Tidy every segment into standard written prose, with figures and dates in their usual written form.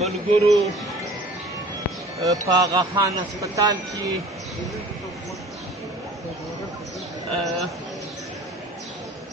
ملګرو په آغا خان هسپتال کې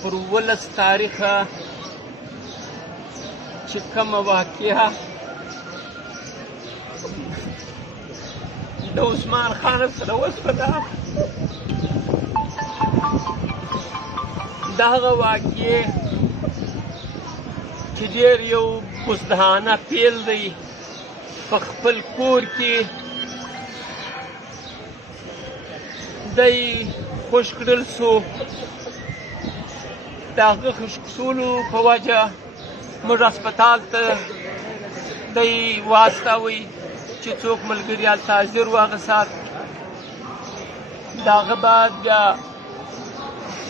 پر 11 تاریخه چې کومه واقعه د عثمان خان سره وشوه د هغه واقعې چې ډېر یو بزدلانه پیل دی په خپل کور کې دی خوش کړل سو د هغه خوش کړلو په وجه موږ هسپتال ته دی واستوئ چې څوک ملګري هلته حاضر و هغه ساعت د هغه بعد بیا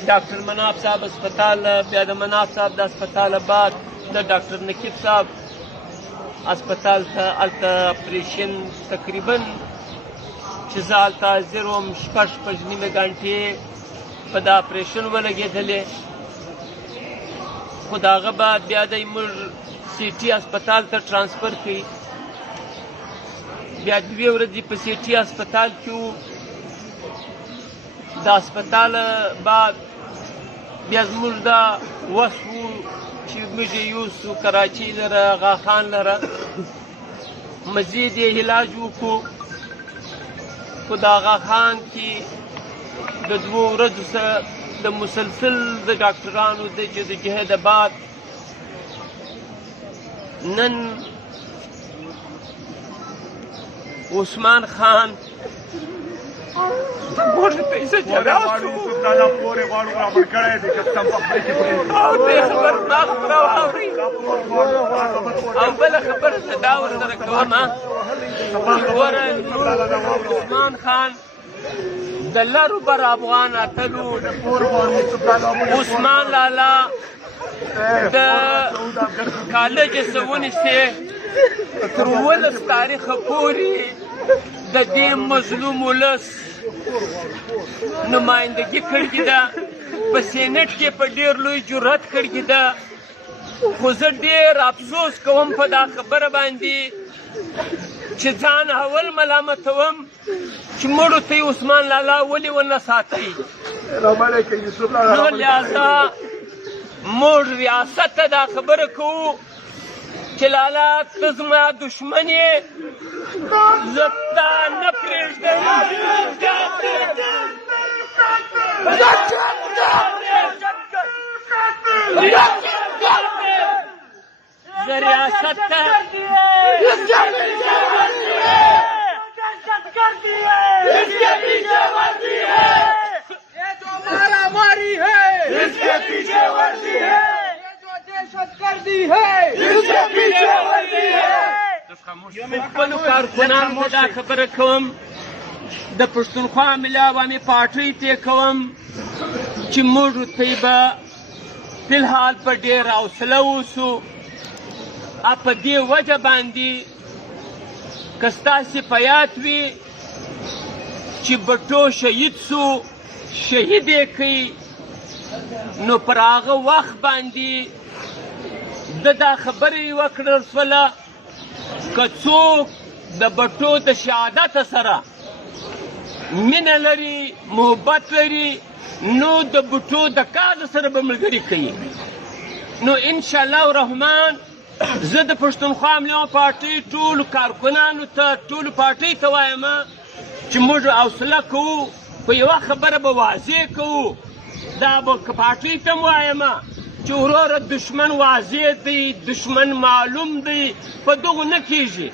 ډاکټر مناف صاحب هسپتال بیا د مناف صاحب د هسپتال بعد د ډاکټر نقیب صاحب هسپتال ته هلته اپریشن تقریبا چې زه هلته حاضر وم 6 نیمې ګنټې په د اپریشن ولګېدلې خو د هغه بعد بیا دی موږ سی ټي هسپتال ته ټرانسفر کړي بیا 2 ورځې په سی ټي هسپتال کې وو د هسپتال بعد بیا زموږ دا وس وو چې موږ یې یوسو کراچۍ لره آغا خان لره مزید یې علاج وکړو خو د آغا خان کې د 2 ورځو سره د مسلسل د ډاکټرانو د جدوجهد بعد نن عثمان خان موږ ته یې جوړ شو او دې خبر ما خبره واورئ او بله خبره زه دا ورسره کوم ګوره عثمان خان د لرو بر افغان اتلو عثمان لالا د کالج څه ونیسې تر 11 تاریخه پورې د دې مظلوم ولس نمایندګي کړې ده په سینټ کې په ډېر لوی جرأت کړې ده خو زه ډېر افسوس کوم په دا خبره باندې چې ځان اول ملامتوم چې مړو ته یې عثمان لالا ولې ونه ساتئ نو لہذا موږ ریاست ته دا خبره کوو چې لالا ته زما دشمن یې زه تا نه پرېږدم زه ریاست ته خپلو کارکنانو ته دا خبره کوم د پښتونخوا ملي عوامي پارټۍ ته یې کوم چې موږ ته به فلحال په ډېر حوصله اوسو په دې وجه باندې که ستاسې په یاد وي چې بټو شهید سو شهید یې کړي نو پر هغه وخت باندې دا خبره یې وکړل شوله که څوک د بټو د شهادت سره مینه لري محبت لري نو د بټو د کال سره به ملګري کوي نو انشاءالله الرحمن زه د پښتونخوا ملي پارټۍ ټولو کارکنانو ته ټولو پارټۍ ته وایم چې موږ حوصله کوو په یوه خبره به واضح کوو دا به پارټۍ ته م وایم چې وروره دشمن واضح دی دشمن معلوم دی په دغو نه کېږي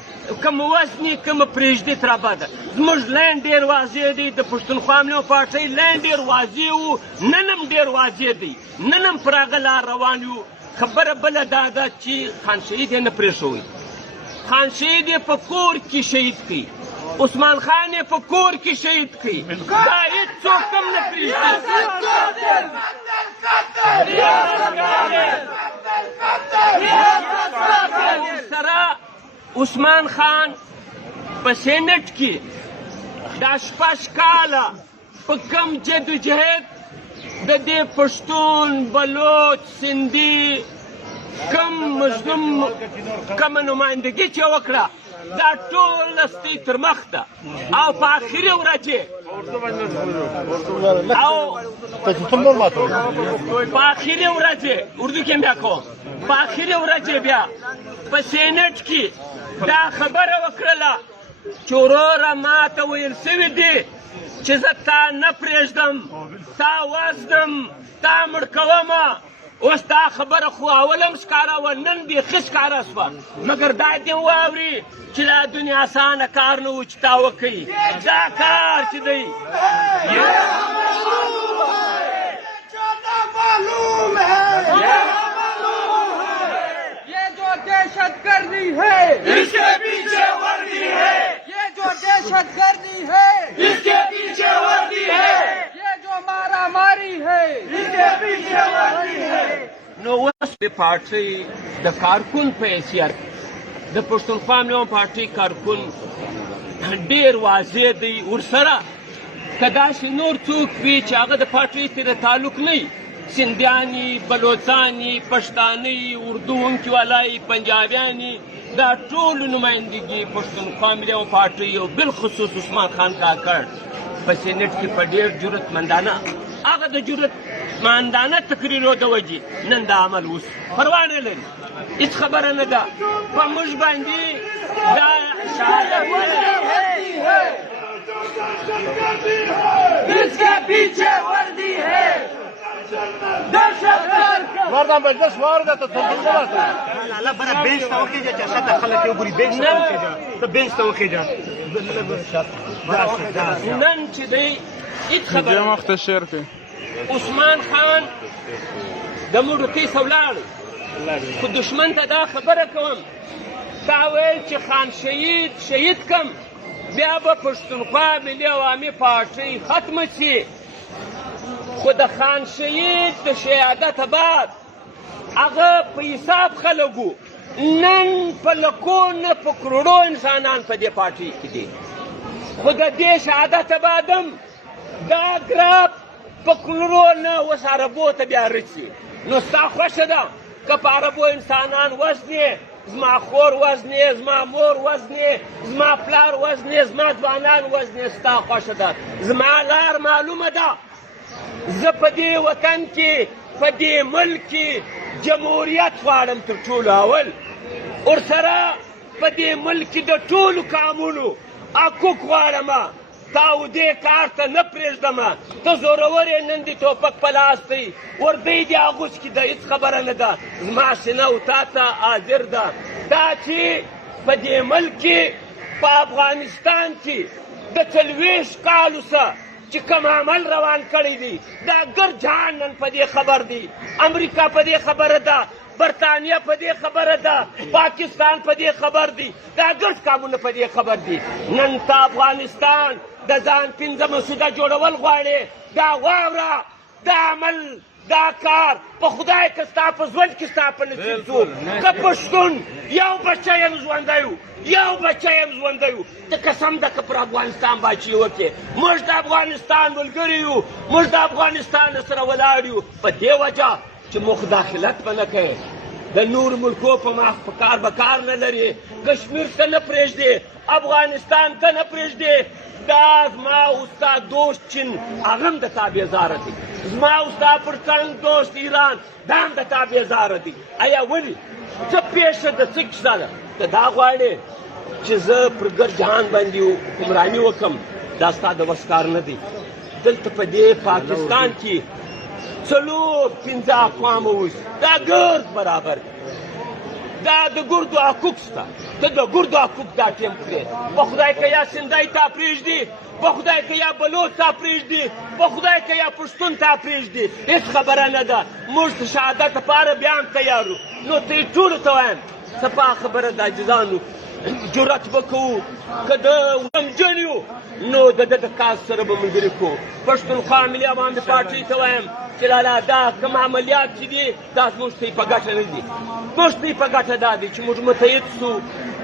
کوم وزني کوم پرېږدي تر ابده زموږ لاین ډېر واضح دی د پښتونخوا ملي پارټۍ لاین ډېر واضح و نن هم ډېر واضح دی نن هم پر هغه لار روان یو خبره بله دا ده چې خان شهید یې نه پرېښوئ خان شهید یې په کور کې شهید کړي عثمان خان یې په کور کې شهید کړي دا هېڅوک هم نه پرېږدي سره عثمان خان په سینټ کې دا 6 کاله په کوم جدوجهد د دې پښتون بلوچ سندي کم مظلوم کومه نمایندګي چې وکړه دا ټوله ستۍ تر مخ ده او په آخري ورځ اردو کې بیا کوم په آخري ورځ بیا په سینټ کې دا خبره وکړله چې وروره ماته ویل سوي دي چې زه تا نه پرېږدم تا وزدم تا مړ کومه اوس دا خبره خو اولم ښکاره وه نن بیخي ښکاره شوه مګر دا دې واوري چې دا دنیا اسانه کار نه و چې تا وکوي دا کار چې دی दहशत गर्दी है इसके पीछे वर्दी है ये जो दहशत गर्दी है इसके पीछे वर्दी है ये जो मारा मारी है इसके पीछे वर्दी है نو اوس د پارټۍ د کارکون په حیثیت د پښتونخوا ملي پارټۍ کارکون ډېر واضح دی ورسره که داسې نور څوک وي چې هغه د پارټۍ سره تعلق نه وي سندیانی بلوچانی پښتانه اردو وونکي والای پنجابیانی دا ټول نمایندګي پښتونخوا ملي پارټۍ او بالخصوص عثمان خان کاکړ په سینټ کې په ډېر جرأتمندانه هغه د جرأتمندانه تقریرو د وجې نن دا عمل اوس پروا نه لري هېڅ خبره نه ده په موږ باندې دا شهادت इसके पीछे वर्दी है مردم مجلس وارده ته تنظیم ولاته الله بره بنچ ته وخیجه چې شاته خلک یو ګوري بنچ ته وخیجه ته بنچ ته وخیجه نن چې دی هېڅ خبره مخته شعر کوي عثمان خان د موږ کیسه ولاړی خو دشمن ته دا خبره کوم تا ویل چې خان شهید کم بیا به پښتونخوا ملي عوامي پارټۍ ختمه شي خو د خان شهید د شهادت بعد هغه په حساب خلکو نن په لکونو په کروړو انسانان په دې پارټۍ کې دي خو د دې شهادت بعد هم دا ګراف په کروړو نه اوس عربو ته بیا رسي نو ستا خوښه ده که په عربو انسانان وزنې زما خور وزنې زما مور وزنې زما پلار وزنې زما ځوانان وزنې ستا خوښه ده زما لار معلومه ده زه په دې وطن کې په دې ملک کې جمهوریت غواړم تر ټولو اول ورسره په دې ملک کې د ټولو قامونو حقوق غواړمه تا و دې کار ته نه پرېږدمه ته زورور یې نن دې ټوپک په لاس دی وردی دې اغوس کې ده هېڅ خبره نه ده زما سینه و تا ته حاضر ده دا چې په دې ملک کې په افغانستان کې د 40 کالو څه چې کوم عمل روان کړی دی دا ګر جهان نن په دې خبر دی امریکا په دې خبره ده برطانیه په دې خبره ده پاکستان په دې خبر دی دا ګرد قامونه په دې خبر دی نن ته افغانستان د ځان پنځه مسوده جوړول غواړې دا واوره دا عمل دا کار په خدای که ستا په ژوند کې ستا په نصیب شو که پښتون یو بچی یم ژوندی و یو بچی یم ژوندی و ته قسم ده که پر افغانستان باچي وکړې موږ د افغانستان ملګري یو موږ د افغانستان سره ولاړ یو په دې وجه چې مداخلت به نه کوې د نور ملکو په مخ په کار به کار نه لري کشمیر ته نه پرېږدې افغانستان ته نه پرېږدې دا زما او ستا دوست چین هغه هم د تا بېزاره دی زما او ستا پر څنګ دوست ایران دا هم د تا بېزاره دی ایا ولې څه پېښه ده څه کیسه ده ته دا غواړې چې زه پر ګرد جهان باندې حکمراني وکړم دا ستا د وس کار نه دی دلته په دې پاکستان کې 4-5 اقوام اوس دا ګرد برابر دا د ګردو حقوق شته ته د ګردو حقوق دا ټیم کړې په خدای که یا سندی تا پرېږدي په خدای که یا بلوچ تا پرېږدي په خدای که یا پښتون تا پرېږدي هېڅ خبره نه ده موږ د شهادت لپاره بیا هم تیار یو نو ته یې ټولو ته وایم صفا خبره د عاجزانو جرأت به کوو که د غمجن یو نو د ده د کاز سره به ملګري کوو پښتونخوا ملي عوامي پارټۍ ته وایم چې لالا دا کوم عملیات چې دي دا زموږ ته یې په ګټه نه دي موږ ته یې په ګټه دا دی چې موږ متحد سو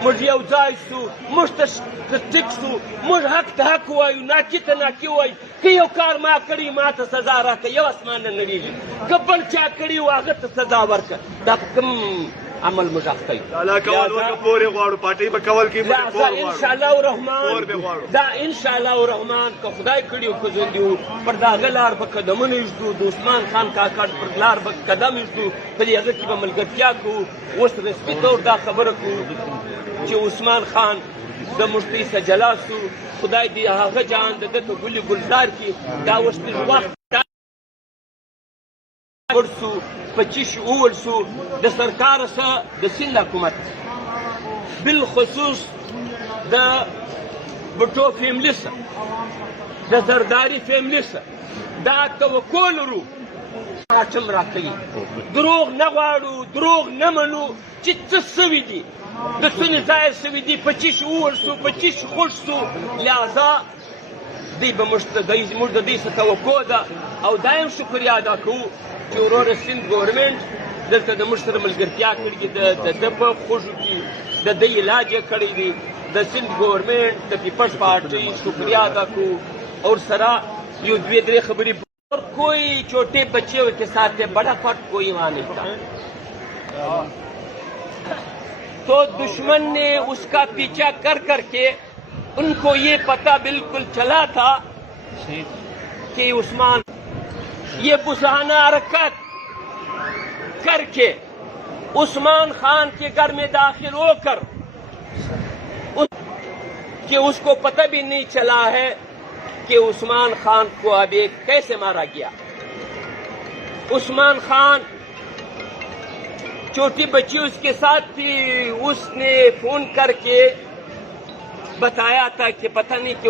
موږ یو ځای سو موږ ته ټیک سو موږ حق ته حق وایو ناچي ته ناچي وایو که یو کار ما کړی ما ته سزا راکړه یو اسمان نه نړېږي که بل چا کړي و هغه ته سزا ورکړه دا کوم عمل موږ اخته یو الله کول ورته پورې غواړو پارټۍ به کول کې دا ان شاء الله الرحمن دا ان شاء الله الرحمن که خدای کړي او که ژوندي وو پر دا هغه لار به قدمونه ایږدو د عثمان خان کاکا پر لار به قدم ایږدو په دې هغه کې به ملګرتیا کوو اوس رسمي طور دا خبره کوو چې عثمان خان د مفتي سجلا سو خدای دې هغه جان د ده ته ګلي ګلزار کړي دا اوس لږ وخت ورسو 25 اول سو د سرکار سره د سند حکومت بالخصوص د بټو فیملی سره د زرداری فیملی سره دا توکل ورو حاکم راکړي دروغ نه غواړو دروغ نه منو چې څه سوي دي د څه ځای سوي دي 25 اول سو 25 خوش سو لہذا دی به موږ د دې څه توقع ده او دایم شکریا ادا کوو چې وروره سند ګورنمنټ دلته د موږ سره ملګرتیا کړې ده د ده په خوږو کې د ده علاج یې کړی دی د سند ګورنمنټ د پیپلز پارټۍ شکریا ادا کوو اور سره یو دوې درې خبرې اور کوئی چھوٹے بچوں کے ساتھ بڑا فرق کوئی وہاں نہیں تھا تو دشمن نے اس کا پیچھا کر کر کے ان کو یہ پتہ بالکل چلا تھا کہ عثمان یہ بزانہ حرکت کر کے عثمان خان کے گھر میں داخل ہو کر کہ اس کو پتہ بھی نہیں چلا ہے کہ عثمان خان کو اب ایک کیسے مارا گیا عثمان خان چھوٹی بچی اس کے ساتھ تھی اس نے فون کر کے بتایا تھا کہ پتہ نہیں کہ